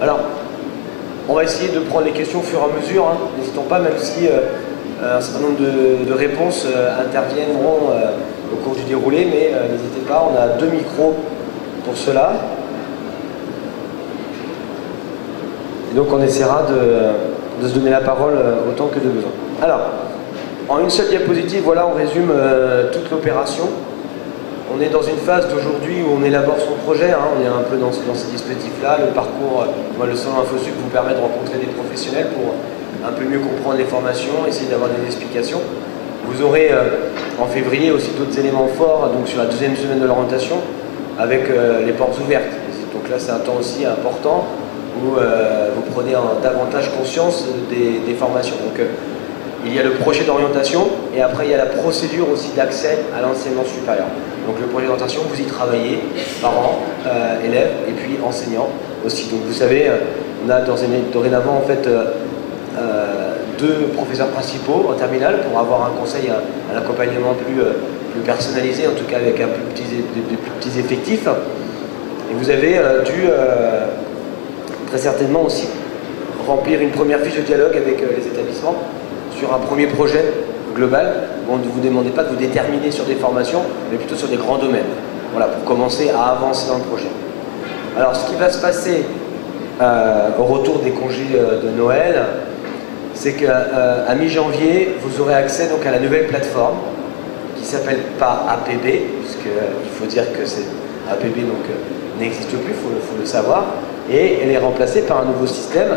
Alors, on va essayer de prendre les questions au fur et à mesure, hein. N'hésitons pas, même si un certain nombre de réponses interviendront au cours du déroulé, mais n'hésitez pas, on a 2 micros pour cela. Et donc on essaiera de se donner la parole autant que de besoin. Alors, en une seule diapositive, voilà, on résume toute l'opération. On est dans une phase d'aujourd'hui où on élabore son projet, hein, on est un peu dans ces dispositifs-là. Le parcours, le salon InfoSup vous permet de rencontrer des professionnels pour un peu mieux comprendre les formations, essayer d'avoir des explications. Vous aurez en février aussi d'autres éléments forts, donc sur la 2e semaine de l'orientation, avec les portes ouvertes. Donc là, c'est un temps aussi important où vous prenez davantage conscience des formations. Donc, il y a le projet d'orientation et après il y a la procédure aussi d'accès à l'enseignement supérieur. Donc le projet d'orientation, vous y travaillez, parents, élèves et puis enseignants aussi. Donc vous savez, on a dorénavant en fait 2 professeurs principaux en terminale pour avoir un conseil, un accompagnement plus personnalisé, en tout cas avec de plus petits effectifs. Et vous avez dû très certainement aussi remplir une première fiche de dialogue avec les établissements sur un premier projet global, où on ne vous demandait pas de vous déterminer sur des formations, mais plutôt sur des grands domaines. Voilà, pour commencer à avancer dans le projet. Alors, ce qui va se passer au retour des congés de Noël, c'est qu'à mi-janvier, vous aurez accès donc à la nouvelle plateforme, qui s'appelle pas APB, puisqu'il faut dire que APB n'existe plus, il faut le savoir, et elle est remplacée par un nouveau système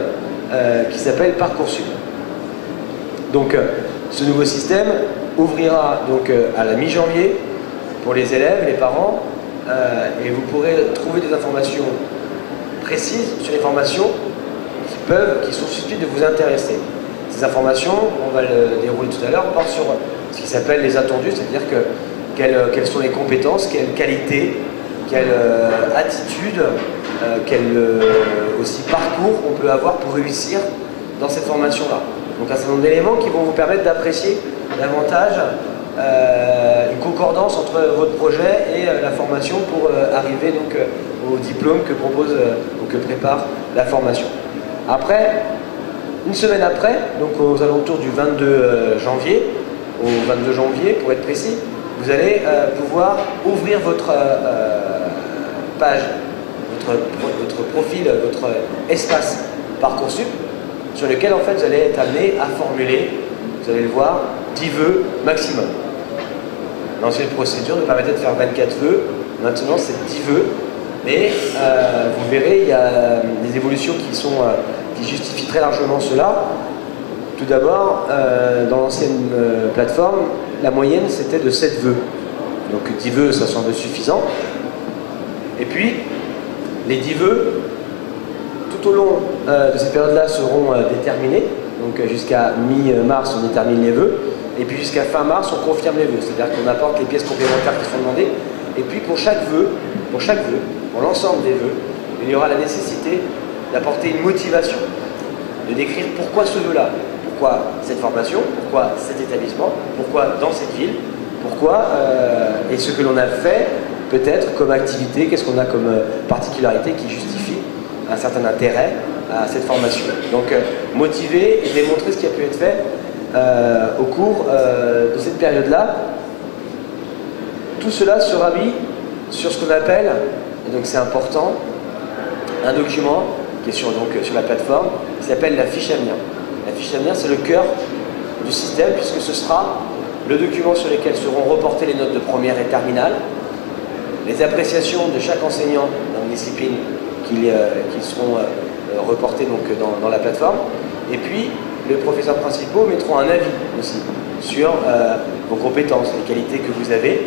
qui s'appelle Parcoursup. Donc, ce nouveau système ouvrira donc à la mi-janvier pour les élèves, les parents, et vous pourrez trouver des informations précises sur les formations qui sont susceptibles de vous intéresser. Ces informations, on va le dérouler tout à l'heure, portent sur ce qui s'appelle les attendus, c'est-à-dire quelles sont les compétences, quelles qualités, quelle attitude, quel aussi parcours on peut avoir pour réussir dans cette formation-là. Donc un certain nombre d'éléments qui vont vous permettre d'apprécier davantage une concordance entre votre projet et la formation pour arriver donc au diplôme que propose ou que prépare la formation. Après, une semaine après, donc aux alentours du 22 janvier, au 22 janvier pour être précis, vous allez pouvoir ouvrir votre page, votre profil, votre espace Parcoursup, sur lequel en fait vous allez être amené à formuler, vous allez le voir, 10 vœux maximum. L'ancienne procédure nous permettait de faire 24 vœux, maintenant c'est 10 vœux, mais vous verrez, il y a des évolutions qui justifient très largement cela. Tout d'abord, dans l'ancienne plateforme, la moyenne c'était de 7 vœux. Donc 10 vœux, ça semble suffisant. Et puis, les 10 vœux, tout au long de cette période-là, seront déterminés. Donc jusqu'à mi-mars, on détermine les vœux. Et puis jusqu'à fin mars, on confirme les vœux. C'est-à-dire qu'on apporte les pièces complémentaires qui sont demandées. Et puis pour chaque vœu, pour l'ensemble des vœux, il y aura la nécessité d'apporter une motivation, de décrire pourquoi ce vœu-là, pourquoi cette formation, pourquoi cet établissement, pourquoi dans cette ville, pourquoi et ce que l'on a fait peut-être comme activité, qu'est-ce qu'on a comme particularité qui justifie un certain intérêt à cette formation. Donc motiver et démontrer ce qui a pu être fait au cours de cette période-là. Tout cela sera mis sur ce qu'on appelle, et donc c'est important, un document qui est sur la plateforme, qui s'appelle la fiche avenir. La fiche avenir, c'est le cœur du système, puisque ce sera le document sur lequel seront reportées les notes de première et terminale, les appréciations de chaque enseignant dans une discipline qui seront reportées donc, dans la plateforme, et puis les professeurs principaux mettront un avis aussi sur vos compétences, les qualités que vous avez.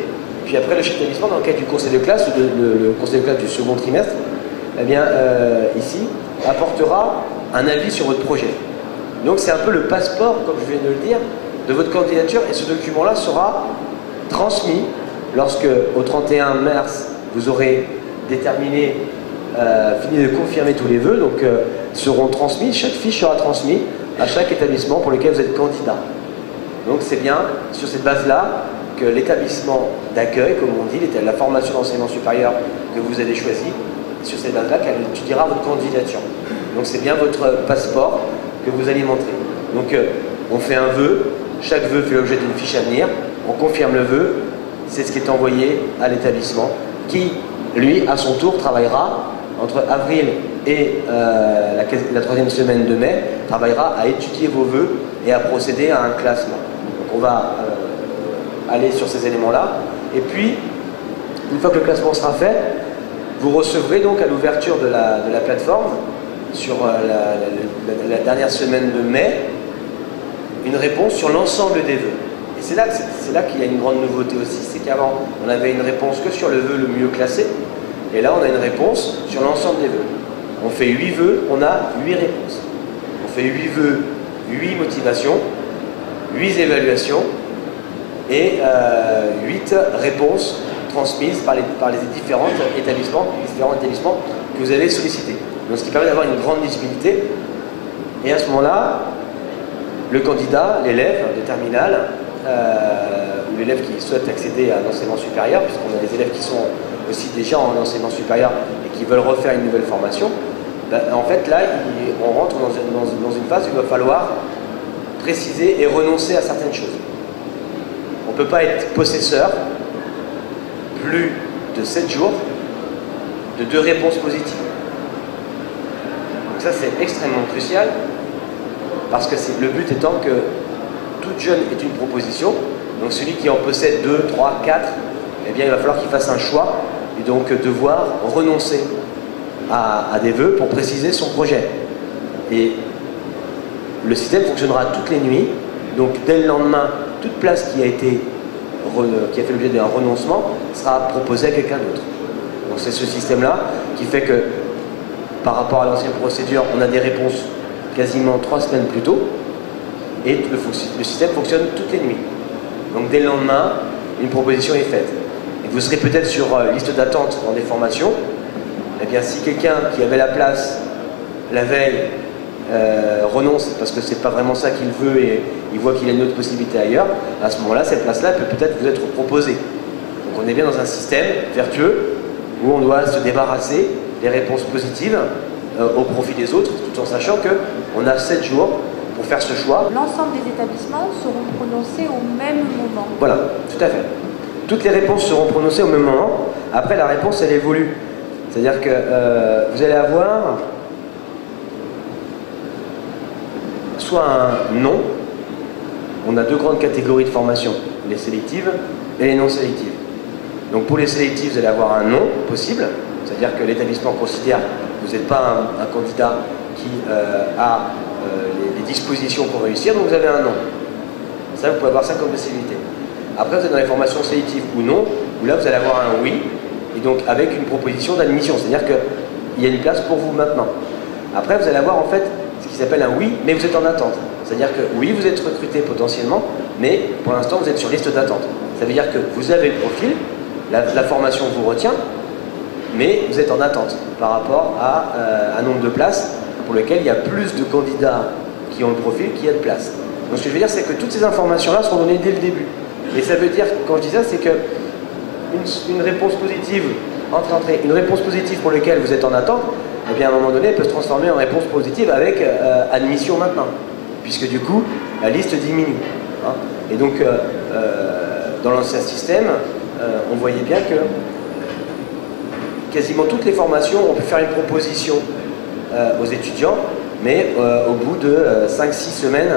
Puis après, le chef d'établissement, dans le cadre du conseil de classe, le conseil de classe du second trimestre, eh bien, ici, apportera un avis sur votre projet. Donc c'est un peu le passeport, comme je viens de le dire, de votre candidature, et ce document-là sera transmis lorsque, au 31 mars, vous aurez déterminé, fini de confirmer tous les vœux, donc seront transmis, chaque fiche sera transmise à chaque établissement pour lequel vous êtes candidat. Donc c'est bien sur cette base-là que l'établissement d'accueil, comme on dit, la formation d'enseignement supérieur que vous avez choisi, sur cette base-là qu'elle étudiera votre candidature. Donc c'est bien votre passeport que vous allez montrer. Donc on fait un vœu, chaque vœu fait l'objet d'une fiche à venir, on confirme le vœu, c'est ce qui est envoyé à l'établissement, qui, lui, à son tour, travaillera entre avril et la troisième semaine de mai, travaillera à étudier vos vœux et à procéder à un classement. Donc on va aller sur ces éléments-là. Et puis, une fois que le classement sera fait, vous recevrez donc à l'ouverture de la plateforme, sur la dernière semaine de mai, une réponse sur l'ensemble des vœux. Et c'est là qu'il y a une grande nouveauté aussi, c'est qu'avant, on avait une réponse que sur le vœu le mieux classé, et là, on a une réponse sur l'ensemble des vœux. On fait 8 vœux, on a 8 réponses. On fait 8 vœux, 8 motivations, 8 évaluations, et 8 réponses transmises par les différents établissements que vous avez sollicités. Donc ce qui permet d'avoir une grande lisibilité. Et à ce moment-là, le candidat, l'élève de terminale, ou l'élève qui souhaite accéder à un enseignement supérieur, puisqu'on a des élèves qui sont aussi déjà en enseignement supérieur et qui veulent refaire une nouvelle formation, ben, en fait là, on rentre dans une phase où il va falloir préciser et renoncer à certaines choses. On ne peut pas être possesseur plus de 7 jours de 2 réponses positives. Donc ça c'est extrêmement crucial, parce que le but étant que toute jeune est une proposition, donc celui qui en possède 2, 3, 4, eh bien il va falloir qu'il fasse un choix, et donc devoir renoncer à des vœux pour préciser son projet. Et le système fonctionnera toutes les nuits, donc dès le lendemain, toute place qui a fait l'objet d'un renoncement sera proposée à quelqu'un d'autre. Donc c'est ce système-là qui fait que, par rapport à l'ancienne procédure, on a des réponses quasiment 3 semaines plus tôt, et le système fonctionne toutes les nuits. Donc dès le lendemain, une proposition est faite. Et vous serez peut-être sur liste d'attente dans des formations. Eh bien, si quelqu'un qui avait la place la veille renonce parce que c'est pas vraiment ça qu'il veut et il voit qu'il a une autre possibilité ailleurs, à ce moment-là, cette place-là peut peut-être vous être proposée. Donc on est bien dans un système vertueux où on doit se débarrasser des réponses positives au profit des autres, tout en sachant qu'on a 7 jours pour faire ce choix. L'ensemble des établissements seront prononcés au même moment. Voilà, tout à fait. Toutes les réponses seront prononcées au même moment. Après, la réponse, elle évolue. C'est-à-dire que vous allez avoir soit un non. On a 2 grandes catégories de formation, les sélectives et les non sélectives. Donc pour les sélectives, vous allez avoir un non possible, c'est-à-dire que l'établissement considère que vous n'êtes pas un candidat qui a les dispositions pour réussir, donc vous avez un non. Ça, vous pouvez avoir 5 possibilités. Après, vous êtes dans les formations sélectives ou non, où là, vous allez avoir un oui, et donc avec une proposition d'admission, c'est-à-dire qu'il y a une place pour vous maintenant. Après, vous allez avoir en fait ce qui s'appelle un oui, mais vous êtes en attente. C'est-à-dire que oui, vous êtes recruté potentiellement, mais pour l'instant, vous êtes sur liste d'attente. Ça veut dire que vous avez le profil, la formation vous retient, mais vous êtes en attente par rapport à un nombre de places pour lequel il y a plus de candidats qui ont le profil qu'il y a de places. Donc ce que je veux dire, c'est que toutes ces informations-là seront données dès le début. Et ça veut dire, quand je dis ça, c'est que une réponse positive, une réponse positive pour laquelle vous êtes en attente, eh bien à un moment donné, elle peut se transformer en réponse positive avec admission maintenant, puisque du coup, la liste diminue. Hein. Et donc, dans l'ancien système, on voyait bien que quasiment toutes les formations, on peut faire une proposition aux étudiants, mais au bout de 5-6 semaines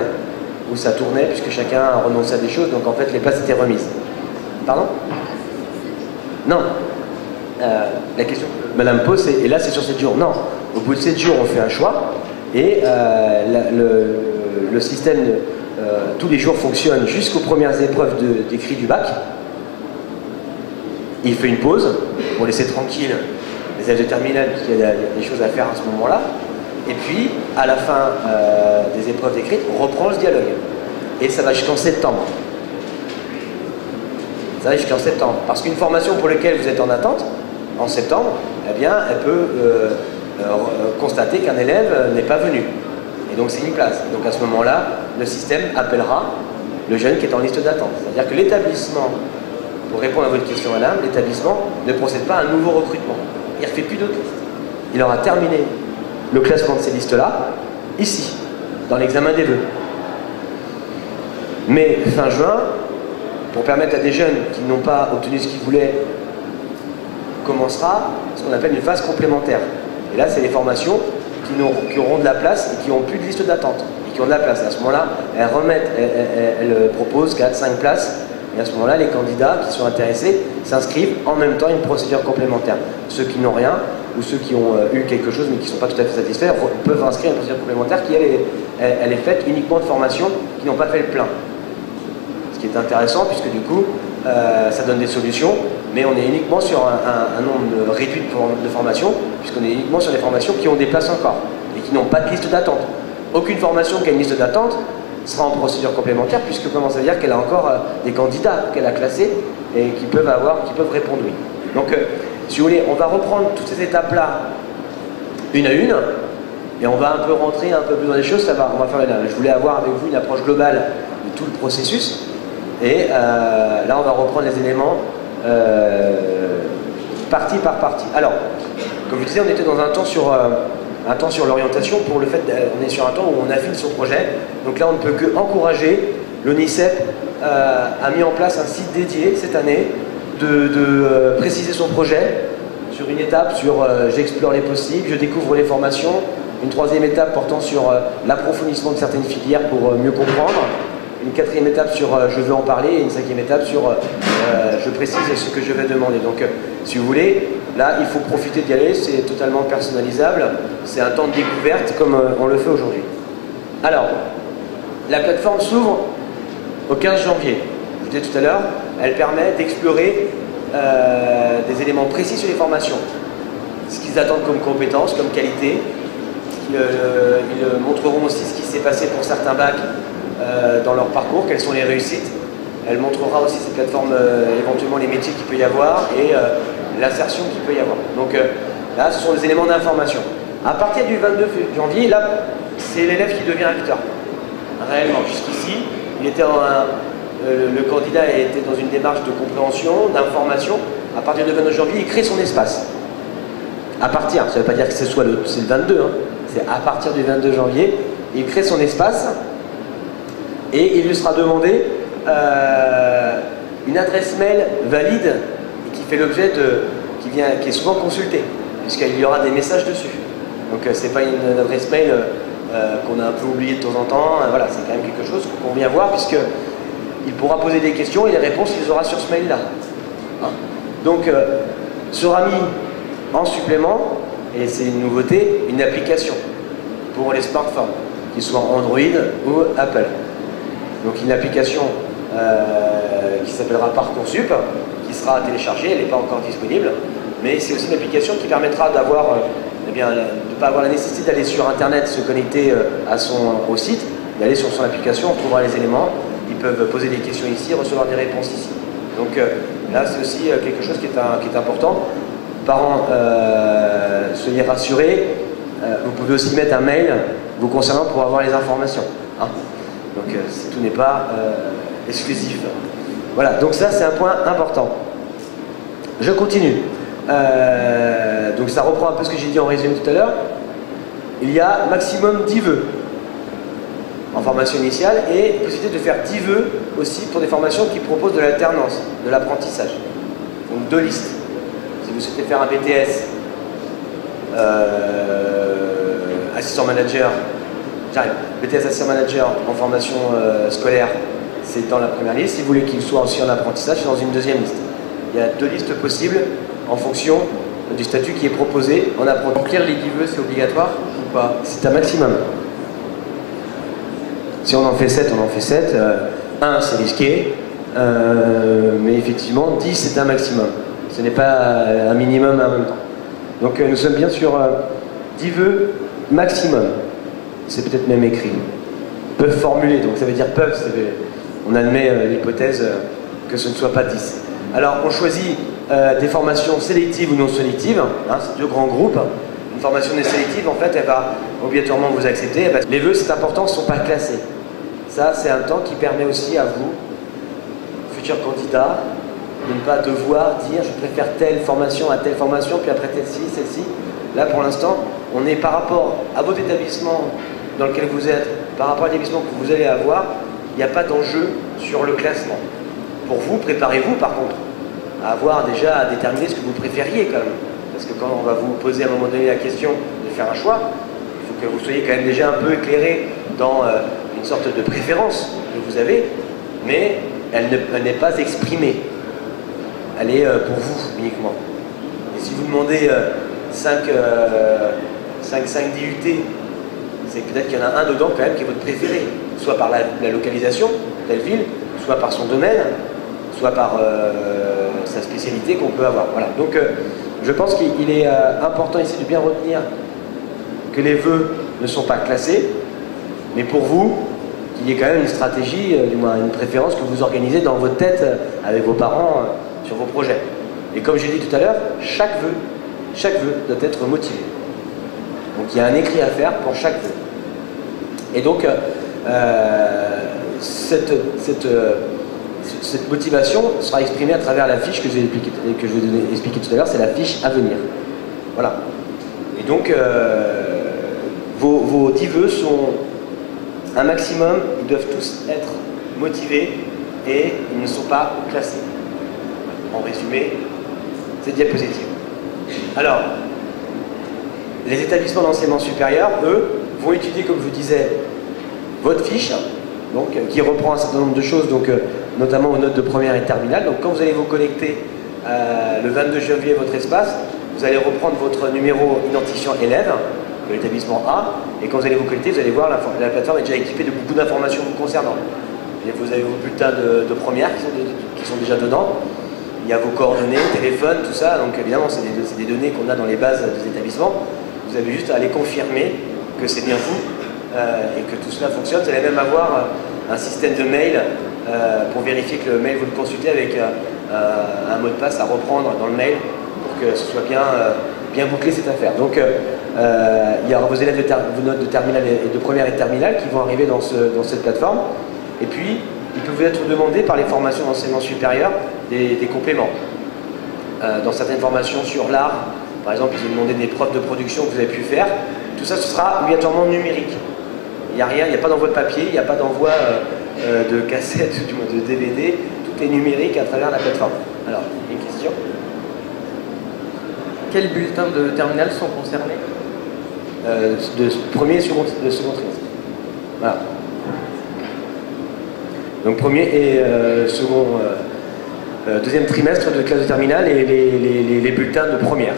où ça tournait, puisque chacun a renoncé à des choses, donc en fait les places étaient remises. Pardon? Non. La question que Madame pose, et là c'est sur 7 jours. Non. Au bout de 7 jours, on fait un choix, et le système tous les jours fonctionne jusqu'aux premières épreuves d'écrit du bac. Il fait une pause pour laisser tranquille les élèves de terminale, puisqu'il y a des choses à faire à ce moment-là. Et puis, à la fin des épreuves d'écrit, on reprend le dialogue. Et ça va jusqu'en septembre. Ça va jusqu'en septembre. Parce qu'une formation pour laquelle vous êtes en attente, en septembre, eh bien, elle peut constater qu'un élève n'est pas venu. Et donc, c'est une place. Donc, à ce moment-là, le système appellera le jeune qui est en liste d'attente. C'est-à-dire que l'établissement, pour répondre à votre question, madame, l'établissement ne procède pas à un nouveau recrutement. Il ne refait plus d'autres listes. Il aura terminé le classement de ces listes-là, ici, dans l'examen des vœux. Mais fin juin, pour permettre à des jeunes qui n'ont pas obtenu ce qu'ils voulaient, commencera ce qu'on appelle une phase complémentaire. Et là, c'est les formations qui auront de la place et qui n'ont plus de liste d'attente, et qui ont de la place. À ce moment-là, elles proposent 4-5 places, et à ce moment-là, les candidats qui sont intéressés s'inscrivent en même temps à une procédure complémentaire. Ceux qui n'ont rien, ou ceux qui ont eu quelque chose mais qui ne sont pas tout à fait satisfaits, peuvent inscrire une procédure complémentaire qui, elle est faite uniquement de formations qui n'ont pas fait le plein. Ce qui est intéressant, puisque du coup, ça donne des solutions, mais on est uniquement sur un nombre réduit de formations, puisqu'on est uniquement sur des formations qui ont des places encore, et qui n'ont pas de liste d'attente. Aucune formation qui a une liste d'attente sera en procédure complémentaire, puisque comment ça veut dire qu'elle a encore des candidats qu'elle a classés, et qui peuvent répondre oui. Donc, si vous voulez, on va reprendre toutes ces étapes-là, une à une, et on va un peu rentrer un peu plus dans les choses, on va faire les dames. Je voulais avoir avec vous une approche globale de tout le processus, et là on va reprendre les éléments partie par partie. Alors, comme je disais, on était dans un temps sur l'orientation, pour le fait on est sur un temps où on affine son projet, donc là on ne peut que encourager. L'ONICEP a mis en place un site dédié cette année de préciser son projet sur une étape sur j'explore les possibles, je découvre les formations, une troisième étape portant sur l'approfondissement de certaines filières pour mieux comprendre, une quatrième étape sur je veux en parler, et une cinquième étape sur je précise ce que je vais demander. Donc si vous voulez, là il faut profiter d'y aller, c'est totalement personnalisable, c'est un temps de découverte comme on le fait aujourd'hui. Alors, la plateforme s'ouvre au 15 janvier. Je vous disais tout à l'heure, elle permet d'explorer des éléments précis sur les formations. Ce qu'ils attendent comme compétences, comme qualité. Ils montreront aussi ce qui s'est passé pour certains bacs dans leur parcours, quelles sont les réussites. Elle montrera aussi cette plateforme, éventuellement les métiers qu'il peut y avoir et l'insertion qu'il peut y avoir. Donc là, ce sont des éléments d'information. À partir du 22 janvier, là, c'est l'élève qui devient acteur. Réellement, jusqu'ici, le candidat était dans une démarche de compréhension, d'information. À partir du 22 janvier, il crée son espace. À partir, ça ne veut pas dire que c'est le 22, hein. C'est à partir du 22 janvier, il crée son espace et il lui sera demandé une adresse mail valide qui fait l'objet qui est souvent consultée, puisqu'il y aura des messages dessus. Donc c'est pas une adresse mail qu'on a un peu oublié de temps en temps. Voilà, c'est quand même quelque chose qu'on vient voir, puisqu'il pourra poser des questions et les réponses il les aura sur ce mail-là. Hein. Donc sera mis en supplément, et c'est une nouveauté, une application pour les smartphones, qu'ils soient Android ou Apple. Donc une application qui s'appellera Parcoursup, qui sera téléchargée, elle n'est pas encore disponible, mais c'est aussi une application qui permettra d'avoir, de ne pas avoir la nécessité d'aller sur Internet, se connecter au site, d'aller sur son application, on trouvera les éléments, ils peuvent poser des questions ici, recevoir des réponses ici. Donc là c'est aussi quelque chose qui est important. Parents, soyez rassurés, vous pouvez aussi mettre un mail vous concernant pour avoir les informations. Hein. Donc tout n'est pas exclusif. Voilà, donc ça c'est un point important. Je continue. Donc ça reprend un peu ce que j'ai dit en résumé tout à l'heure. Il y a maximum 10 vœux en formation initiale et possibilité de faire 10 vœux aussi pour des formations qui proposent de l'alternance, de l'apprentissage. Donc 2 listes. Si vous souhaitez faire un BTS, assistant manager, BTS assistant manager en formation scolaire, c'est dans la première liste. Si vous voulez qu'il soit aussi en apprentissage, c'est dans une deuxième liste. Il y a 2 listes possibles en fonction du statut qui est proposé en apprentissage. Remplir les 10 vœux, c'est obligatoire ou pas? C'est un maximum. Si on en fait 7, on en fait 7. 1, c'est risqué. Mais effectivement, 10, c'est un maximum. Ce n'est pas un minimum en même temps. Donc nous sommes bien sur 10 vœux maximum. C'est peut-être même écrit. Peuvent formuler, donc ça veut dire peuvent. On admet l'hypothèse que ce ne soit pas 10. Alors on choisit des formations sélectives ou non sélectives. Hein, c'est 2 grands groupes. Une formation sélective, en fait, elle va obligatoirement vous accepter. Les vœux, c'est important, ne sont pas classés. Ça, c'est un temps qui permet aussi à vous, futurs candidats, de ne pas devoir dire je préfère telle formation à telle formation, puis après celle-ci, Là, pour l'instant, on est par rapport à votre établissement dans lequel vous êtes, par rapport à l'établissement que vous allez avoir, il n'y a pas d'enjeu sur le classement. Pour vous, préparez-vous par contre à avoir déjà à déterminer ce que vous préfériez quand même. Parce que quand on va vous poser à un moment donné la question de faire un choix, il faut que vous soyez quand même déjà un peu éclairé dans une sorte de préférence que vous avez, mais elle n'est pas exprimée. Elle est pour vous uniquement. Et si vous demandez 5 DUT, c'est peut-être qu'il y en a un dedans quand même qui est votre préféré, soit par la localisation, telle ville, soit par son domaine, soit par sa spécialité qu'on peut avoir. Voilà. Donc je pense qu'il est important ici de bien retenir que les vœux ne sont pas classés, mais pour vous, qu'il y ait quand même une stratégie, du moins une préférence que vous organisez dans votre tête avec vos parents sur vos projets. Et comme j'ai dit tout à l'heure, chaque vœu doit être motivé. Donc il y a un écrit à faire pour chaque vœu. Et donc cette motivation sera exprimée à travers la fiche que je vous ai expliqué tout à l'heure, c'est la fiche à venir. Voilà. Et donc vos 10 vœux sont un maximum, ils doivent tous être motivés et ils ne sont pas classés. En résumé, cette diapositive. Alors, les établissements d'enseignement supérieur, eux, vont étudier, comme je vous disais, votre fiche, donc, qui reprend un certain nombre de choses, donc, notamment aux notes de première et terminale. Donc quand vous allez vous connecter le 22 janvier à votre espace, vous allez reprendre votre numéro identifiant élève de l'établissement A, et quand vous allez vous connecter, vous allez voir la plateforme est déjà équipée de beaucoup d'informations vous concernant. Et vous avez vos bulletins de première qui sont déjà dedans. Il y a vos coordonnées, téléphone, tout ça. Donc évidemment, c'est des données qu'on a dans les bases des établissements. Vous avez juste à aller confirmer que c'est bien vous et que tout cela fonctionne. Vous allez même avoir un système de mail pour vérifier que le mail, vous le consultez avec un mot de passe à reprendre dans le mail pour que ce soit bien bouclé cette affaire. Donc il y aura vos élèves vos notes de terminale et de première et terminale qui vont arriver dans cette plateforme. Et puis, il peut vous être demandé par les formations d'enseignement supérieur des compléments. Dans certaines formations sur l'art, par exemple, ils ont demandé des preuves de production que vous avez pu faire. Tout ça, ce sera obligatoirement numérique. Il n'y a rien, il n'y a pas d'envoi de papier, il n'y a pas d'envoi de cassette, du moins de DVD. Tout est numérique à travers la plateforme. Alors, une question? Quels bulletins de terminale sont concernés? De premier et second trimestre. Voilà. Donc premier et deuxième trimestre de classe de terminale et les bulletins de première.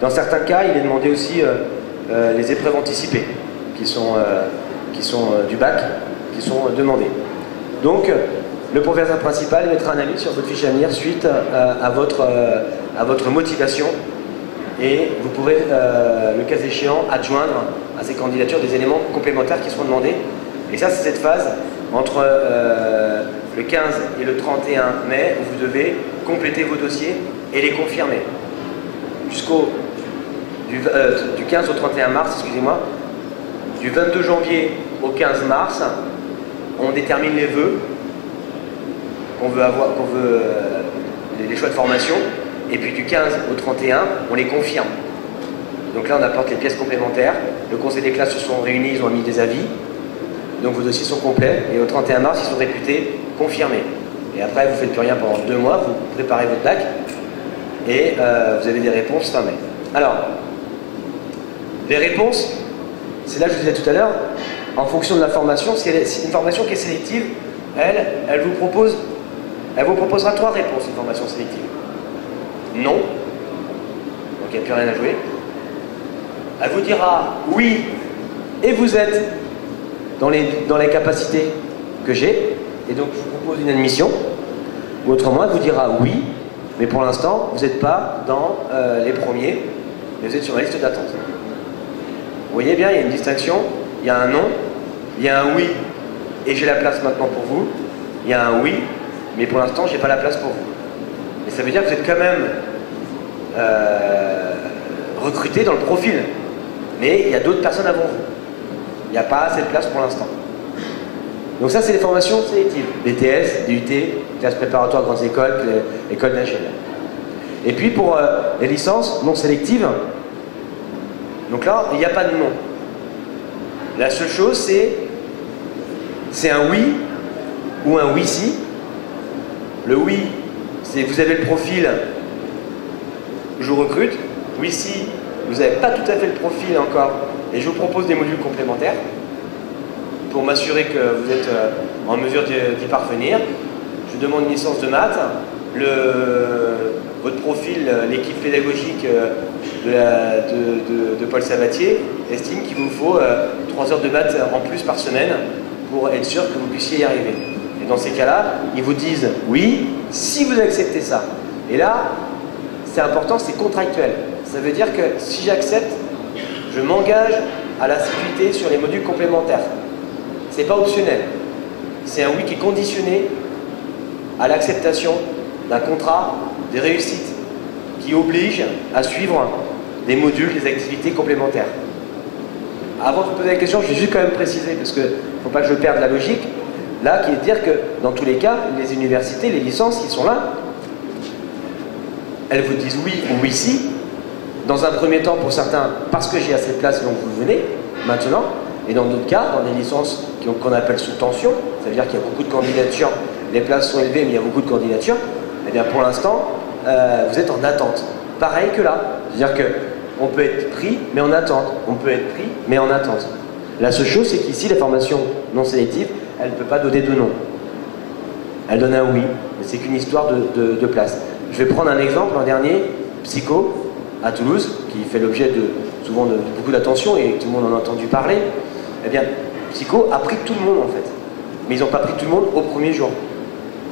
Dans certains cas, il est demandé aussi les épreuves anticipées qui sont du bac, qui sont demandées. Donc, le professeur principal mettra un avis sur votre fiche à venir suite à votre motivation et vous pourrez, le cas échéant, adjoindre à ces candidatures des éléments complémentaires qui seront demandés. Et ça, c'est cette phase entre le 15 et le 31 mai où vous devez compléter vos dossiers et les confirmer. Du 15 au 31 mars, excusez-moi, du 22 janvier au 15 mars, on détermine les vœux qu'on veut avoir, les choix de formation, et puis du 15 au 31, on les confirme. Donc là, on apporte les pièces complémentaires. Le conseil des classes se sont réunis, ils ont mis des avis. Donc vos dossiers sont complets, et au 31 mars, ils sont réputés confirmés. Et après, vous ne faites plus rien pendant 2 mois, vous préparez votre bac, et vous avez des réponses fin mai. Alors, les réponses, c'est là que je vous disais tout à l'heure, en fonction de la formation, si c'est une formation qui est sélective, elle vous proposera 3 réponses, une formation sélective. Non, donc il n'y a plus rien à jouer. Elle vous dira oui, et vous êtes dans les capacités que j'ai, et donc je vous propose une admission. Ou autrement, elle vous dira oui, mais pour l'instant, vous n'êtes pas dans les premiers, mais vous êtes sur la liste d'attente. Vous voyez bien, il y a une distinction, il y a un non, il y a un oui, et j'ai la place maintenant pour vous. Il y a un oui, mais pour l'instant, je n'ai pas la place pour vous. Et ça veut dire que vous êtes quand même recruté dans le profil, mais il y a d'autres personnes avant vous. Il n'y a pas assez de place pour l'instant. Donc ça, c'est les formations sélectives. BTS, DUT, classe préparatoire grandes écoles, école d'ingénieur. Et puis pour les licences non sélectives, Donc là, il n'y a pas de non. La seule chose, c'est un oui ou un oui si. Le oui, c'est vous avez le profil, je vous recrute. Oui si, vous n'avez pas tout à fait le profil encore, et je vous propose des modules complémentaires pour m'assurer que vous êtes en mesure d'y parvenir. Je demande une licence de maths. Votre profil, l'équipe pédagogique de Paul Sabatier estime qu'il vous faut 3 heures de maths en plus par semaine pour être sûr que vous puissiez y arriver. Et dans ces cas-là, ils vous disent oui, si vous acceptez ça. Et là, c'est important, c'est contractuel. Ça veut dire que si j'accepte, je m'engage à la sécurité sur les modules complémentaires. C'est pas optionnel. C'est un oui qui est conditionné à l'acceptation d'un contrat de réussite qui oblige à suivre des modules, des activités complémentaires. Avant de vous poser la question, je vais juste quand même préciser, parce qu'il ne faut pas que je perde la logique, là, qui est de dire que dans tous les cas, les universités, les licences qui sont là, elles vous disent oui ou oui si, dans un premier temps pour certains, parce que j'ai assez de place, donc vous venez, maintenant, et dans d'autres cas, dans des licences qu'on appelle sous tension, ça veut dire qu'il y a beaucoup de candidatures, les places sont élevées, mais il y a beaucoup de candidatures, et bien pour l'instant, vous êtes en attente. Pareil que là, c'est-à-dire qu'on peut être pris, mais en attente. On peut être pris, mais en attente. La seule chose, c'est qu'ici, la formation non sélective, elle ne peut pas donner de non. Elle donne un oui, mais c'est qu'une histoire de place. Je vais prendre un exemple, l'an dernier, Psycho, à Toulouse, qui fait l'objet souvent de beaucoup d'attention, et tout le monde en a entendu parler. Eh bien, Psycho a pris tout le monde, en fait. Mais ils n'ont pas pris tout le monde au premier jour.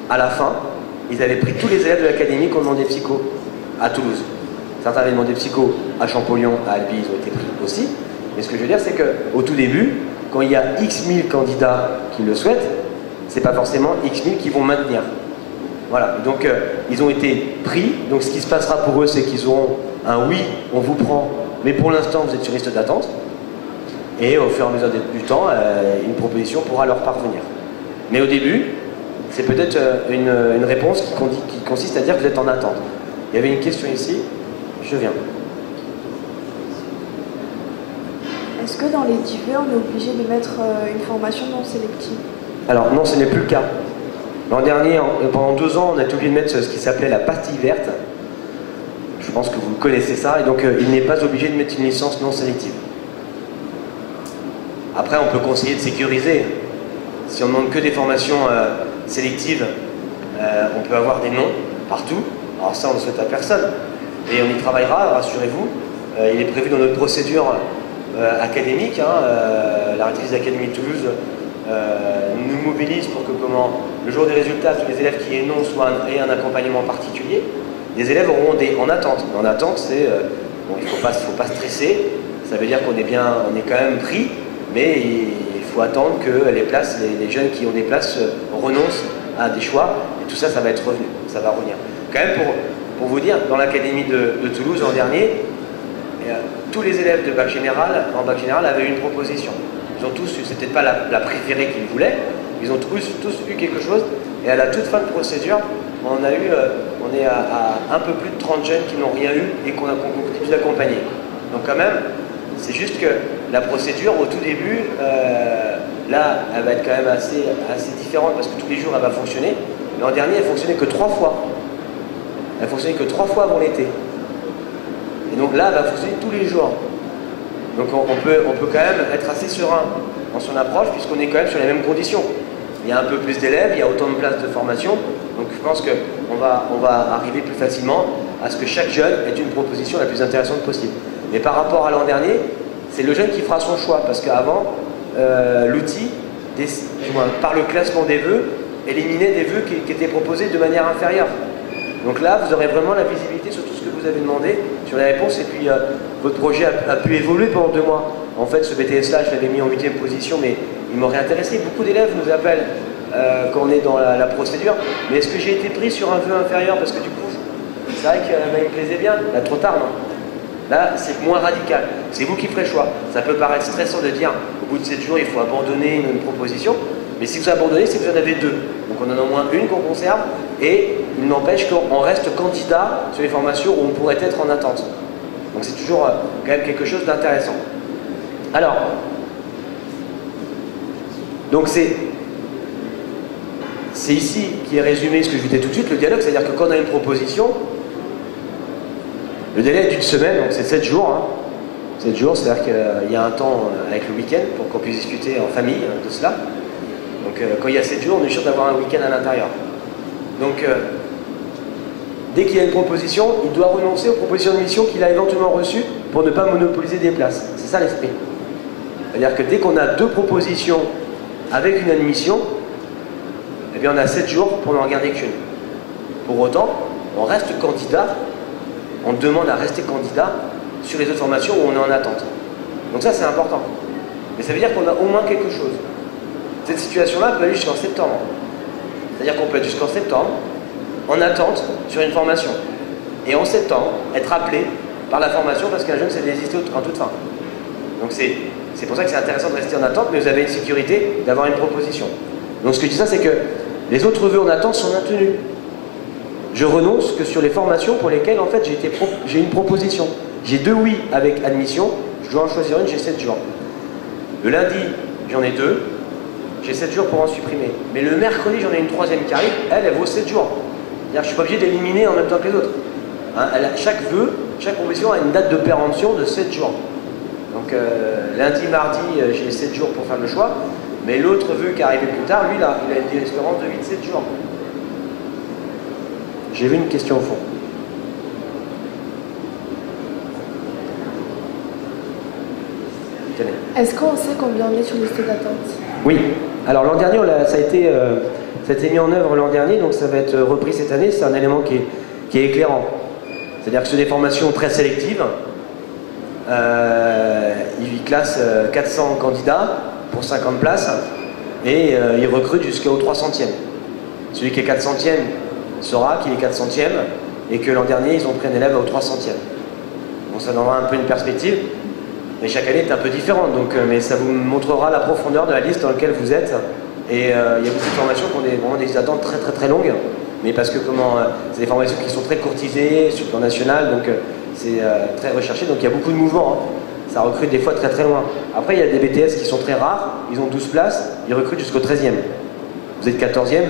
À la fin, ils avaient pris tous les élèves de l'académie qui ont demandé Psycho à Toulouse. Certains avaient demandé Psycho à Champollion, à Albi, ils ont été pris aussi. Mais ce que je veux dire, c'est qu'au tout début, quand il y a X mille candidats qui le souhaitent, c'est pas forcément X mille qui vont maintenir. Voilà, donc ils ont été pris. Donc ce qui se passera pour eux, c'est qu'ils auront un oui, on vous prend, mais pour l'instant, vous êtes sur liste d'attente. Et au fur et à mesure du temps, une proposition pourra leur parvenir. Mais au début, c'est peut-être une réponse qui consiste à dire que vous êtes en attente. Il y avait une question ici, je viens. Est-ce que dans les divers, on est obligé de mettre une formation non sélective? Alors non, ce n'est plus le cas. L'an dernier, pendant 2 ans, on a été obligé de mettre ce qui s'appelait la pastille verte. Je pense que vous connaissez ça, et donc il n'est pas obligé de mettre une licence non sélective. Après, on peut conseiller de sécuriser. Si on ne demande que des formations sélectives, on peut avoir des noms partout. Alors ça, on ne le souhaite à personne. Et on y travaillera, rassurez-vous. Il est prévu dans notre procédure académique. La rectrice d'Académie de Toulouse nous mobilise pour que le jour des résultats, tous les élèves qui aient non aient un accompagnement particulier. Les élèves auront en attente. En attente, c'est bon, il ne faut pas stresser. Ça veut dire qu'on est quand même pris, mais il faut attendre que les jeunes qui ont des places renoncent à des choix. Et tout ça, ça va être revenu, ça va revenir. Quand même, pour vous dire, dans l'académie de Toulouse l'an dernier, tous les élèves de bac général, en bac général, avaient eu une proposition. Ils ont tous eu, c'est peut-être pas la préférée qu'ils voulaient, ils ont tous eu quelque chose. Et à la toute fin de procédure, on est à un peu plus de 30 jeunes qui n'ont rien eu et qu'on continue d'accompagner. Donc quand même, c'est juste que la procédure, au tout début, là, elle va être quand même assez différente parce que tous les jours, elle va fonctionner. L'an dernier, elle fonctionnait que 3 fois. Elle fonctionnait que 3 fois avant l'été. Et donc là, elle va fonctionner tous les jours. Donc on peut quand même être assez serein dans son approche puisqu'on est quand même sur les mêmes conditions. Il y a un peu plus d'élèves, il y a autant de places de formation. Donc je pense qu'on va arriver plus facilement à ce que chaque jeune ait une proposition la plus intéressante possible. Mais par rapport à l'an dernier, c'est le jeune qui fera son choix parce qu'avant, l'outil, par le classement des vœux, éliminait des vœux qui étaient proposés de manière inférieure. Donc là, vous aurez vraiment la visibilité sur tout ce que vous avez demandé, sur les réponses, et puis votre projet a pu évoluer pendant 2 mois. En fait, ce BTS-là, je l'avais mis en 8e position, mais il m'aurait intéressé. Beaucoup d'élèves nous appellent quand on est dans la procédure. Mais est-ce que j'ai été pris sur un vœu inférieur? Parce que du coup, c'est vrai qu'il me plaisait bien. Là, trop tard, non? Là, c'est moins radical. C'est vous qui ferez le choix. Ça peut paraître stressant de dire, au bout de 7 jours, il faut abandonner une proposition. Mais si vous abandonnez, c'est que vous en avez 2. Donc on en a au moins une qu'on conserve. Et il n'empêche qu'on reste candidat sur les formations où on pourrait être en attente. Donc c'est toujours quand même quelque chose d'intéressant. Alors, donc c'est ici qui est résumé ce que je vous disais tout de suite, le dialogue, c'est-à-dire que quand on a une proposition, le délai est d'une semaine, donc c'est 7 jours. Hein. 7 jours, c'est-à-dire qu'il y a un temps avec le week-end pour qu'on puisse discuter en famille de cela. Donc quand il y a 7 jours, on est sûr d'avoir un week-end à l'intérieur. Donc dès qu'il y a une proposition, il doit renoncer aux propositions de mission qu'il a éventuellement reçues pour ne pas monopoliser des places. C'est ça l'esprit. C'est-à-dire que dès qu'on a 2 propositions avec une admission, eh bien on a 7 jours pour n'en garder qu'une. Pour autant, on reste candidat, on demande à rester candidat sur les autres formations où on est en attente. Donc ça c'est important. Mais ça veut dire qu'on a au moins quelque chose. Cette situation-là peut aller jusqu'en septembre. C'est-à-dire qu'on peut être jusqu'en septembre en attente sur une formation. Et en septembre, être appelé par la formation parce qu'un jeune s'est désisté en toute fin. Donc c'est pour ça que c'est intéressant de rester en attente, mais vous avez une sécurité d'avoir une proposition. Donc ce que je dis ça, c'est que les autres vœux en attente sont maintenus. Je renonce que sur les formations pour lesquelles en fait j'ai une proposition. J'ai 2 oui avec admission, je dois en choisir une, j'ai 7 jours. Le lundi, j'en ai 2, j'ai 7 jours pour en supprimer. Mais le mercredi, j'en ai une 3e qui arrive, elle vaut 7 jours. C'est-à-dire que je ne suis pas obligé d'éliminer en même temps que les autres. Hein, chaque vœu, chaque proposition a une date de péremption de 7 jours. Donc lundi, mardi, j'ai 7 jours pour faire le choix. Mais l'autre vœu qui est arrivé plus tard, lui, là, il a une espérance de 8-7 jours. J'ai vu une question au fond. Est-ce qu'on sait combien on est sur liste d'attente? Oui. Alors l'an dernier, ça a été mis en œuvre l'an dernier, donc ça va être repris cette année. C'est un élément qui est éclairant. C'est-à-dire que c'est des formations très sélectives. Ils classent 400 candidats pour 50 places et ils recrutent jusqu'au 300e. Celui qui est 400e saura qu'il est 400e et que l'an dernier, ils ont pris un élève au 300e. Donc ça donnera un peu une perspective. Mais chaque année est un peu différente, donc, mais ça vous montrera la profondeur de la liste dans laquelle vous êtes. Et il y a beaucoup de formations qui ont vraiment des attentes très très très longues, mais parce que c'est des formations qui sont très courtisées sur le plan national, donc c'est très recherché, donc il y a beaucoup de mouvements. Hein. Ça recrute des fois très très loin. Après, il y a des BTS qui sont très rares, ils ont 12 places, ils recrutent jusqu'au 13e. Vous êtes 14e,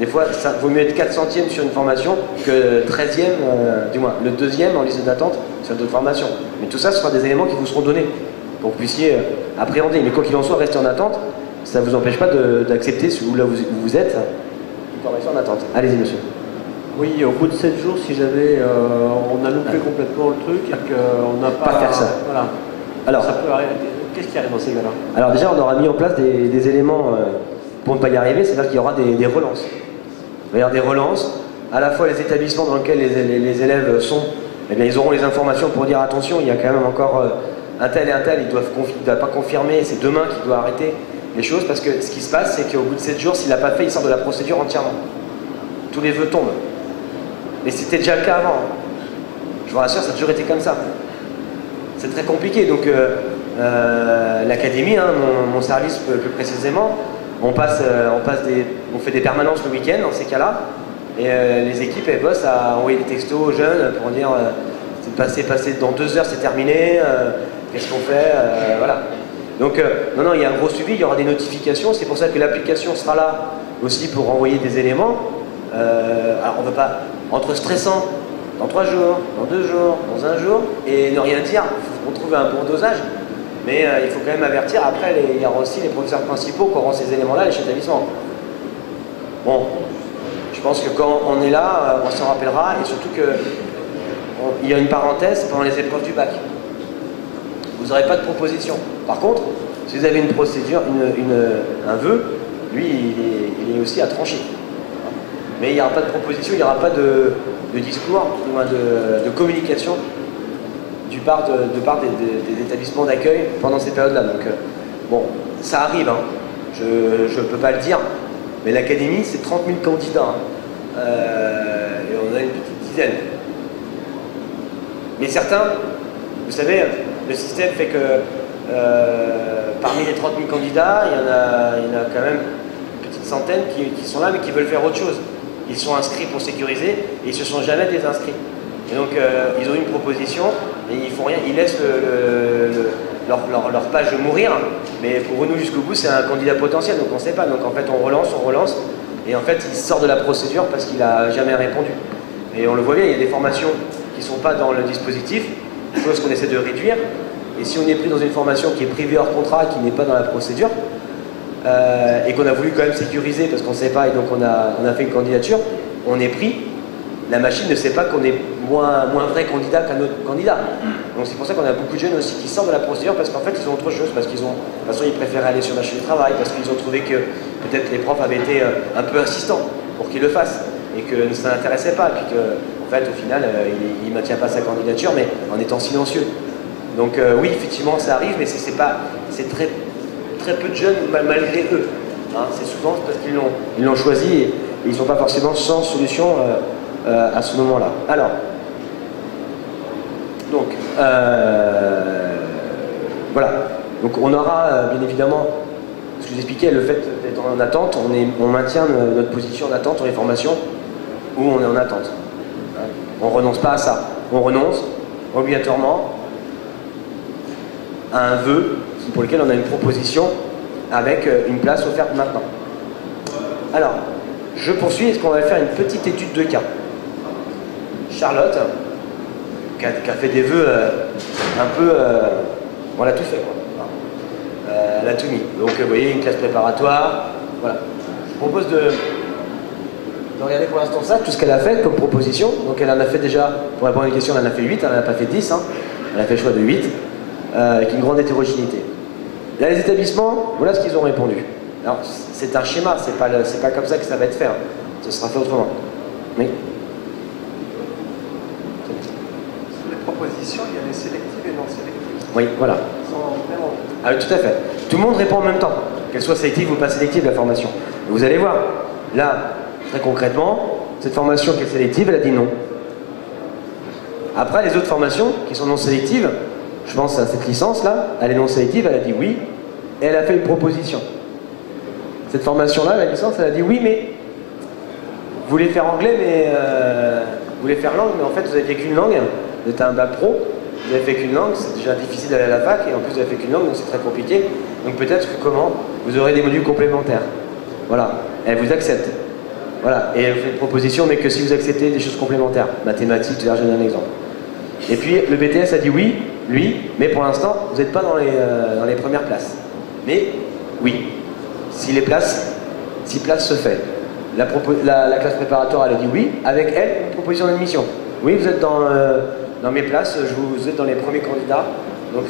des fois, ça vaut mieux être 400e sur une formation que 13e, du moins le 2e en liste d'attente sur d'autres formations. Mais tout ça, ce sera des éléments qui vous seront donnés pour que vous puissiez appréhender. Mais quoi qu'il en soit, rester en attente, ça ne vous empêche pas d'accepter là où vous êtes une formation en attente. Allez-y, monsieur. Oui, au bout de 7 jours, si jamais on a loupé complètement le truc et qu'on n'a pas... faire ça. Voilà. Alors, ça peut arriver. Qu'est-ce qui arrive dans ces cas-là? Alors déjà, on aura mis en place des éléments pour ne pas y arriver, c'est-à-dire qu'il y aura des relances. Il va y avoir des relances, à la fois les établissements dans lesquels les élèves sont, eh bien, ils auront les informations pour dire attention, il y a quand même encore un tel et un tel, ils ne doivent pas confirmer, c'est demain qu'il doit arrêter les choses, parce que ce qui se passe, c'est qu'au bout de 7 jours, s'il n'a pas fait, il sort de la procédure entièrement. Tous les vœux tombent. Mais c'était déjà le cas avant. Je vous rassure, ça a toujours été comme ça. C'est très compliqué, donc l'académie, hein, mon service plus précisément, on fait des permanences le week-end dans ces cas-là, et les équipes elles bossent à envoyer des textos aux jeunes pour dire passer dans 2 heures c'est terminé, qu'est-ce qu'on fait, voilà. Donc non, il y a un gros suivi, il y aura des notifications, c'est pour ça que l'application sera là aussi pour envoyer des éléments. Alors on ne veut pas, entre stressant, dans 3 jours, dans 2 jours, dans 1 jour, et ne rien dire, il faut trouver un bon dosage. Mais il faut quand même avertir, après il y aura aussi les professeurs principaux qui auront ces éléments-là, les chefs d'établissement. Bon, je pense que quand on est là, on s'en rappellera, et surtout qu'il y a une parenthèse pendant les épreuves du bac. Vous n'aurez pas de proposition. Par contre, si vous avez une procédure, un vœu, lui, il est aussi à trancher. Mais il n'y aura pas de proposition, il n'y aura pas de discours, de communication du part des établissements d'accueil pendant ces périodes-là. Donc, bon, ça arrive, hein. Je ne peux pas le dire, mais l'académie, c'est 30 000 candidats. Hein. Et on a une petite dizaine. Mais certains, vous savez, le système fait que parmi les 30 000 candidats, il y en a quand même une petite centaine qui sont là, mais qui veulent faire autre chose. Ils sont inscrits pour sécuriser et ils ne se sont jamais désinscrits. Et donc, ils ont une proposition, et ils font rien, ils laissent leur page mourir, mais pour nous jusqu'au bout, c'est un candidat potentiel, donc on ne sait pas. Donc en fait, on relance, et en fait, il sort de la procédure parce qu'il n'a jamais répondu. Et on le voit bien, il y a des formations qui ne sont pas dans le dispositif, chose qu'on essaie de réduire. Et si on est pris dans une formation qui est privée hors contrat, qui n'est pas dans la procédure, et qu'on a voulu quand même sécuriser parce qu'on ne sait pas, et donc on a fait une candidature, on est pris, la machine ne sait pas qu'on est moins vrai candidat qu'un autre candidat. Donc c'est pour ça qu'on a beaucoup de jeunes aussi qui sortent de la procédure parce qu'en fait ils ont autre chose, parce qu'ils ont, de toute façon ils préfèrent aller sur le marché du travail, parce qu'ils ont trouvé que peut-être les profs avaient été un peu insistants pour qu'ils le fassent, et que ça n'intéressait pas, et puis qu'en fait au final il ne maintient pas sa candidature, mais en étant silencieux. Donc oui, effectivement ça arrive, mais c'est très peu de jeunes malgré eux. Hein, c'est souvent parce qu'ils l'ont choisi et ils ne sont pas forcément sans solution à ce moment-là. Alors, donc, voilà. Donc on aura bien évidemment, ce que je vous expliquais, le fait d'être en attente, on maintient notre position en attente sur les formations où on est en attente. On ne renonce pas à ça. On renonce obligatoirement à un vœu pour lequel on a une proposition avec une place offerte maintenant. Alors, je poursuis. Est-ce qu'on va faire une petite étude de cas? Charlotte, qui a fait des vœux un peu... on l'a tout fait, quoi. Elle a tout mis. Donc, vous voyez, une classe préparatoire. Voilà. Je vous propose de regarder pour l'instant ça, tout ce qu'elle a fait comme proposition. Donc, elle en a fait déjà, pour répondre à une question, elle en a fait 8, elle n'en a pas fait 10. Hein. Elle a fait le choix de 8, avec une grande hétérogénéité. Là, les établissements, voilà ce qu'ils ont répondu. Alors, c'est un schéma, c'est pas comme ça que ça va être fait. Hein. Ce sera fait autrement. Oui. Les propositions, il y a les sélectives et non sélectives. Oui, voilà. Ah, tout à fait. Tout le monde répond en même temps, qu'elle soit sélective ou pas sélective, la formation. Et vous allez voir, là, très concrètement, cette formation qui est sélective, elle a dit non. Après, les autres formations qui sont non sélectives, je pense à cette licence-là, elle est non sélective, elle a dit oui, et elle a fait une proposition. Cette formation-là, la licence, elle a dit oui, mais vous voulez faire anglais, mais vous voulez faire langue, mais en fait, vous avez fait qu'une langue, vous êtes un bac pro, vous avez fait qu'une langue, c'est déjà difficile d'aller à la fac, et en plus, vous avez fait qu'une langue, donc c'est très compliqué. Donc peut-être que vous aurez des modules complémentaires. Voilà, elle vous accepte. Voilà, et elle fait une proposition, mais que si vous acceptez des choses complémentaires, mathématiques, je donne un exemple. Et puis, le BTS a dit oui, lui, mais pour l'instant, vous n'êtes pas dans les premières places. Mais oui, si place se fait. La classe préparatoire, elle a dit oui, avec elle, une proposition d'admission. Oui, vous êtes dans mes places, vous êtes dans les premiers candidats. Donc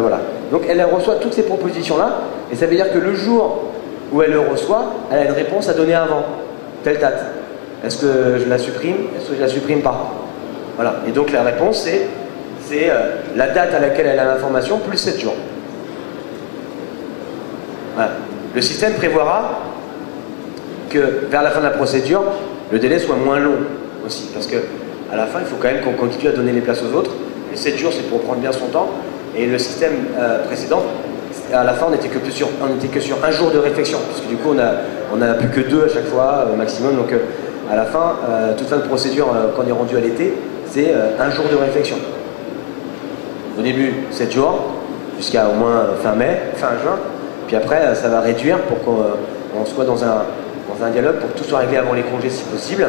voilà. Donc elle reçoit toutes ces propositions-là, et ça veut dire que le jour où elle le reçoit, elle a une réponse à donner avant, telle date. Est-ce que je la supprime? Est-ce que je la supprime pas? Voilà. Et donc la réponse, c'est la date à laquelle elle a l'information plus 7 jours. Voilà. Le système prévoira que vers la fin de la procédure, le délai soit moins long aussi, parce que à la fin, il faut quand même qu'on continue à donner les places aux autres. Les 7 jours, c'est pour prendre bien son temps. Et le système précédent, à la fin, on n'était que sur un jour de réflexion, puisque du coup, on n'a plus que 2 à chaque fois, maximum. Donc, à la fin, toute fin de procédure, quand on est rendu à l'été, c'est un jour de réflexion. Au début, 7 jours, jusqu'à au moins fin juin. Puis après, ça va réduire pour qu'on soit dans un dialogue pour que tout soit réglé avant les congés si possible.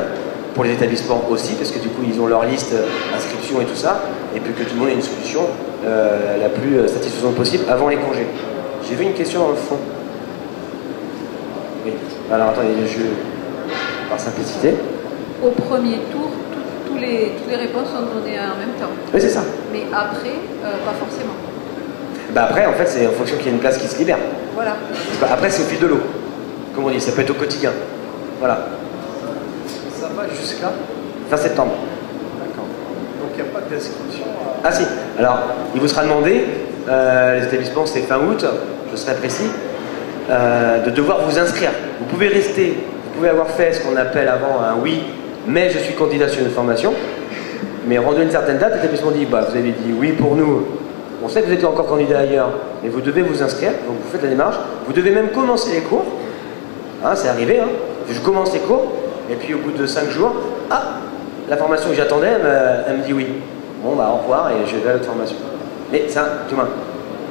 Pour les établissements aussi, parce que du coup, ils ont leur liste inscription et tout ça. Et puis que tout le monde ait une solution la plus satisfaisante possible avant les congés. J'ai vu une question dans le fond. Oui. Alors attendez, par simplicité. Au premier tour, toutes les réponses sont données en même temps. Oui, c'est ça. Mais après, pas forcément. Bah après, en fait, c'est en fonction qu'il y ait une place qui se libère. Voilà. Après, c'est au fil de l'eau. Comme on dit, ça peut être au quotidien. Voilà. Ça va jusqu'à Fin septembre. D'accord. Donc il n'y a pas d'inscription à... Ah si. Alors, il vous sera demandé, les établissements, c'est fin août, je serai précis, de devoir vous inscrire. Vous pouvez rester, vous pouvez avoir fait ce qu'on appelle avant un oui, mais je suis candidat sur une formation. Mais rendu une certaine date, l'établissement dit, bah, vous avez dit oui pour nous, on sait que vous êtes encore candidat ailleurs, mais vous devez vous inscrire, donc vous faites la démarche. Vous devez même commencer les cours. Hein, c'est arrivé, hein. Je commence les cours, et puis au bout de 5 jours, ah, la formation que j'attendais, elle me dit oui. Bon, bah au revoir et je vais à l'autre formation. Mais ça, tout le monde,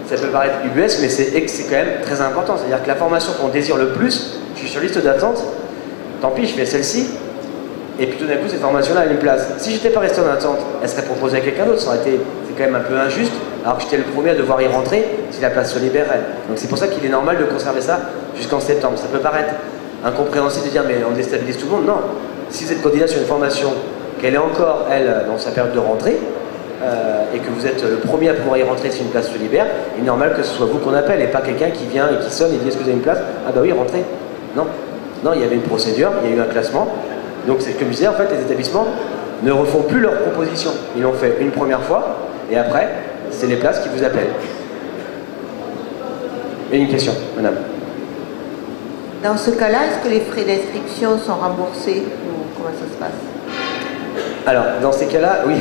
ça peut paraître UBS, mais c'est quand même très important. C'est-à-dire que la formation qu'on désire le plus, je suis sur liste d'attente, tant pis, je fais celle-ci, et puis tout d'un coup, cette formation-là a une place. Si j'étais pas resté en attente, elle serait proposée à quelqu'un d'autre. Ça aurait été, c'est quand même un peu injuste, alors que j'étais le premier à devoir y rentrer si la place se libérait. Donc c'est pour ça qu'il est normal de conserver ça jusqu'en septembre. Ça peut paraître incompréhensible de dire, mais on déstabilise tout le monde. Non. Si vous êtes candidat sur une formation, qu'elle est encore, elle, dans sa période de rentrée, et que vous êtes le premier à pouvoir y rentrer si une place se libère, il est normal que ce soit vous qu'on appelle et pas quelqu'un qui vient et qui sonne et dit est-ce que vous avez une place? Ah bah oui, rentrez. Non. Non, il y avait une procédure, il y a eu un classement. Donc c'est comme je disais, en fait, les établissements ne refont plus leurs propositions. Ils l'ont fait une première fois et après, c'est les places qui vous appellent. Et une question, madame. Dans ce cas-là, est-ce que les frais d'inscription sont remboursés ou comment ça se passe? Alors, dans ces cas-là, oui.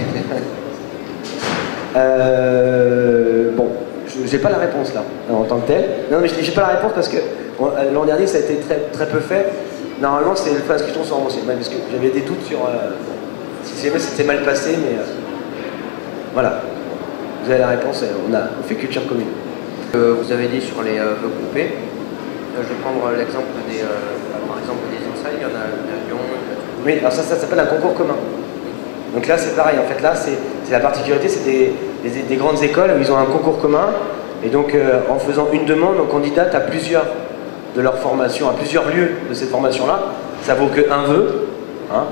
Bon, je n'ai pas la réponse là, en tant que telle. Non, mais je n'ai pas la réponse parce que l'an dernier, ça a été très peu fait. Normalement, c'est les frais d'inscription sont remboursés. Parce que j'avais des doutes sur si c'était mal passé, mais voilà. Vous avez la réponse, on fait culture commune. Vous avez dit sur les vœux groupés. Je vais prendre l'exemple des, par exemple des INSA, il y en a à Lyon. Oui, alors ça s'appelle un concours commun. Donc là, c'est pareil. En fait, là, c'est la particularité, c'est des grandes écoles où ils ont un concours commun. Et donc, en faisant une demande, on candidate à plusieurs de leur formation, à plusieurs lieux de cette formation-là. Ça vaut qu'un vœu. Hein,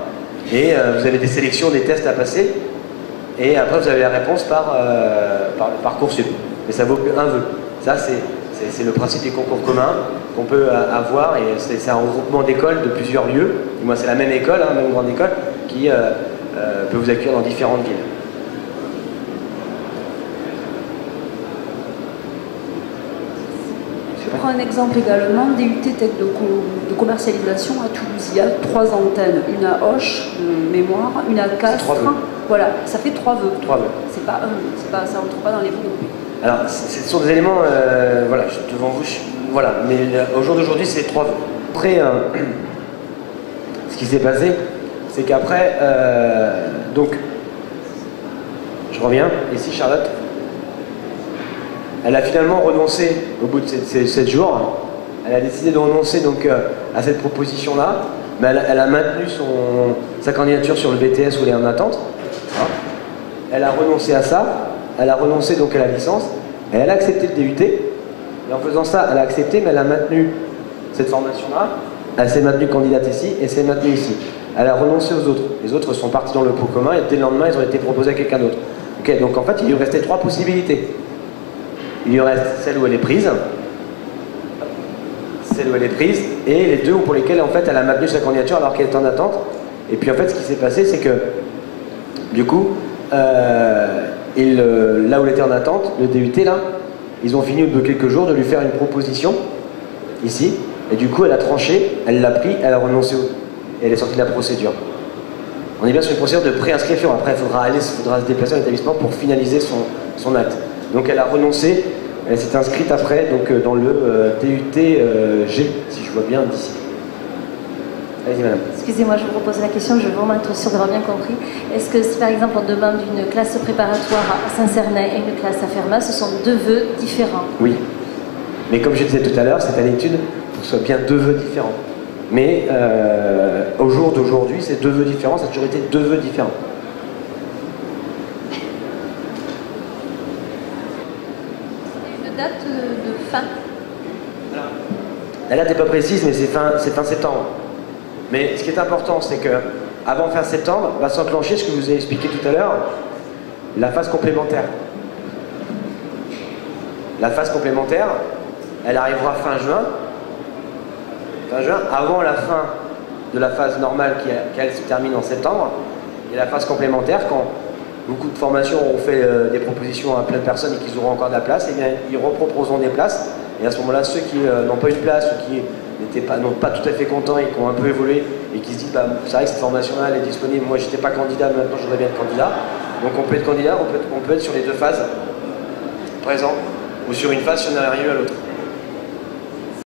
et vous avez des sélections, des tests à passer. Et après, vous avez la réponse par le Parcoursup. Mais ça vaut qu'un vœu. Ça, c'est le principe des concours communs qu'on peut avoir. Et c'est un regroupement d'écoles de plusieurs lieux. Moi, c'est la même école, hein, même grande école, qui peut vous accueillir dans différentes villes. Je prends un exemple également, DUT Tech de commercialisation à Toulouse. Il y a 3 antennes, une à Auch, de mémoire, une à Castres. Voilà, ça fait 3 vœux. 3 vœux. Ça rentre pas dans les vœux groupés. Alors, ce sont des éléments, voilà, devant vous, voilà, mais au jour d'aujourd'hui, c'est 3 vœux. Après, ce qui s'est passé, c'est qu'après, donc, je reviens, ici, Charlotte, elle a finalement renoncé au bout de ces 7 jours. Elle a décidé de renoncer donc à cette proposition-là, mais elle a maintenu sa candidature sur le BTS où elle est en attente. Hein. Elle a renoncé à ça, elle a renoncé donc à la licence, et elle a accepté le DUT. Et en faisant ça, elle a accepté, mais elle a maintenu cette formation-là. Elle s'est maintenue candidate ici et s'est maintenue ici. Elle a renoncé aux autres. Les autres sont partis dans le pot commun et dès le lendemain, ils ont été proposés à quelqu'un d'autre. Okay, donc en fait, il lui restait 3 possibilités. Il lui reste celle où elle est prise, celle où elle est prise, et les 2 pour lesquelles en fait elle a maintenu sa candidature alors qu'elle est en attente. Et puis en fait, ce qui s'est passé, c'est que du coup, là où elle était en attente, le DUT là, ils ont fini au bout de quelques jours de lui faire une proposition ici, et du coup elle a tranché, elle l'a pris, elle a renoncé et elle est sortie de la procédure. On est bien sur une procédure de préinscription. Après, il faudra se déplacer à l'établissement pour finaliser son acte. Donc elle a renoncé, elle s'est inscrite après donc, dans le DUT G, si je vois bien d'ici. Allez-y madame. Excusez-moi, je vous repose la question, je veux vraiment être sûre d'avoir bien compris. Est-ce que si par exemple on demande une classe préparatoire à Saint-Cernay et une classe à Fermat, ce sont 2 vœux différents? Oui. Mais comme je disais tout à l'heure, c'est à l'étude pour que ce soit bien 2 vœux différents. Mais au jour d'aujourd'hui, c'est 2 vœux différents, ça a toujours été 2 vœux différents. Date de fin. La date n'est pas précise, mais c'est fin septembre. Mais ce qui est important, c'est que avant fin septembre, va s'enclencher ce que je vous ai expliqué tout à l'heure, la phase complémentaire. La phase complémentaire, elle arrivera fin juin. Fin juin, avant la fin de la phase normale qui elle se termine en septembre. Et la phase complémentaire, quand beaucoup de formations auront fait des propositions à plein de personnes et qu'ils auront encore de la place, eh bien, ils reproposeront des places. Et à ce moment-là, ceux qui n'ont pas eu de place ou qui n'ont pas tout à fait contents et qui ont un peu évolué et qui se disent bah, c'est vrai que cette formation-là elle est disponible, moi j'étais pas candidat, mais maintenant je voudrais bien être candidat. Donc on peut être candidat, on peut être sur les 2 phases présent ou sur une phase si on n'a rien eu à l'autre.